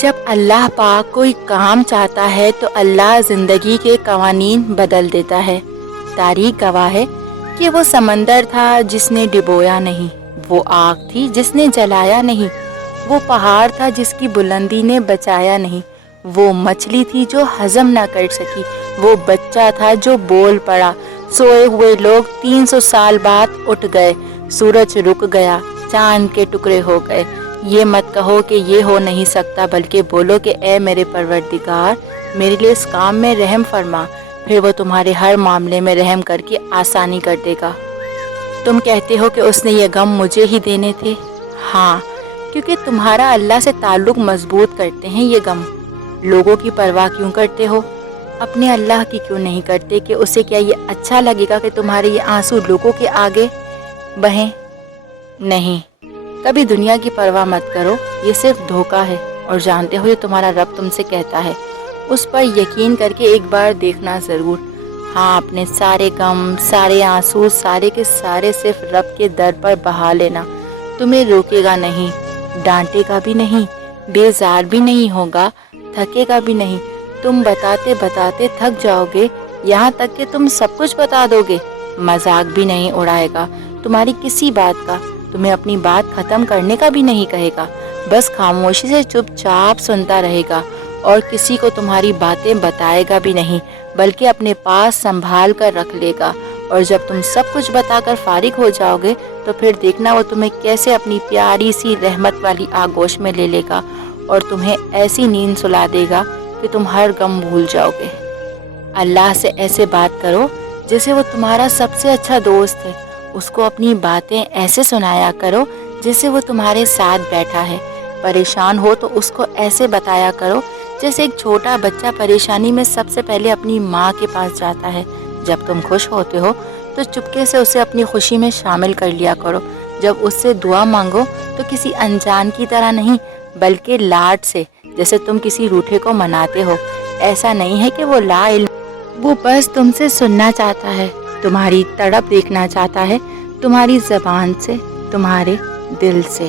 جب اللہ پاک کوئی کام چاہتا ہے تو اللہ زندگی کے قوانین بدل دیتا ہے۔ تاریخ گواہ ہے کہ وہ سمندر تھا جس نے ڈبویا نہیں، وہ آگ تھی جس نے جلایا نہیں، وہ پہاڑ تھا جس کی بلندی نے بچایا نہیں، وہ مچھلی تھی جو ہضم نہ کر سکی، وہ بچہ تھا جو بول پڑا۔ سوئے ہوئے لوگ 300 سال بعد اٹھ گئے، سورج رک گیا، چاند کے ٹکڑے ہو گئے۔ یہ مت کہو کہ یہ ہو نہیں سکتا، بلکہ بولو کہ اے میرے پروردگار، میرے لیے اس کام میں رحم فرما، پھر وہ تمہارے ہر معاملے میں رحم کر کے آسانی کر دے گا۔ تم کہتے ہو کہ اس نے یہ غم مجھے ہی دینے تھے۔ ہاں، کیونکہ تمہارا اللہ سے تعلق مضبوط کرتے ہیں یہ غم۔ لوگوں کی پرواہ کیوں کرتے ہو؟ اپنے اللہ کی کیوں نہیں کرتے کہ اسے کیا یہ اچھا لگے گا کہ تمہارے یہ آنسو لوگوں کے آگے بہیں؟ نہیں، کبھی دنیا کی پرواہ مت کرو، یہ صرف دھوکہ ہے، اور جانتے ہو یہ تمہارا رب تم سے کہتا ہے، اس پر یقین کر کے ایک بار دیکھنا ضرور۔ ہاں، اپنے سارے غم، سارے آنسو، سارے کے سارے صرف رب کے در پر بہا لینا۔ تمہیں روکے گا نہیں، ڈانٹے گا بھی نہیں، بیزار بھی نہیں ہوگا، تھکے گا بھی نہیں۔ تم بتاتے بتاتے تھک جاؤ گے، یہاں تک کہ تم سب کچھ بتا دو گے۔ مذاق بھی نہیں اڑائے گا تمہاری کسی بات کا، تمہیں اپنی بات ختم کرنے کا بھی نہیں کہے گا، بس خاموشی سے چپ چاپ سنتا رہے گا، اور کسی کو تمہاری باتیں بتائے گا بھی نہیں، بلکہ اپنے پاس سنبھال کر رکھ لے گا۔ اور جب تم سب کچھ بتا کر فارغ ہو جاؤ گے تو پھر دیکھنا وہ تمہیں کیسے اپنی پیاری سی رحمت والی آغوش میں لے لے گا، اور تمہیں ایسی نیند سلا دے گا کہ تم ہر غم بھول جاؤ گے۔ اللہ سے ایسے بات کرو جیسے وہ تمہارا سب سے اچھا دوست ہے، اس کو اپنی باتیں ایسے سنایا کرو جیسے وہ تمہارے ساتھ بیٹھا ہے۔ پریشان ہو تو اس کو ایسے بتایا کرو جیسے ایک چھوٹا بچہ پریشانی میں سب سے پہلے اپنی ماں کے پاس جاتا ہے۔ جب تم خوش ہوتے ہو تو چپکے سے اسے اپنی خوشی میں شامل کر لیا کرو۔ جب اس سے دعا مانگو تو کسی انجان کی طرح نہیں، بلکہ لاڈ سے، جیسے تم کسی روٹھے کو مناتے ہو۔ ایسا نہیں ہے کہ وہ لا علم، وہ بس تم سے سننا چاہتا ہے، تمہاری تڑپ دیکھنا چاہتا ہے، تمہاری زبان سے، تمہارے دل سے۔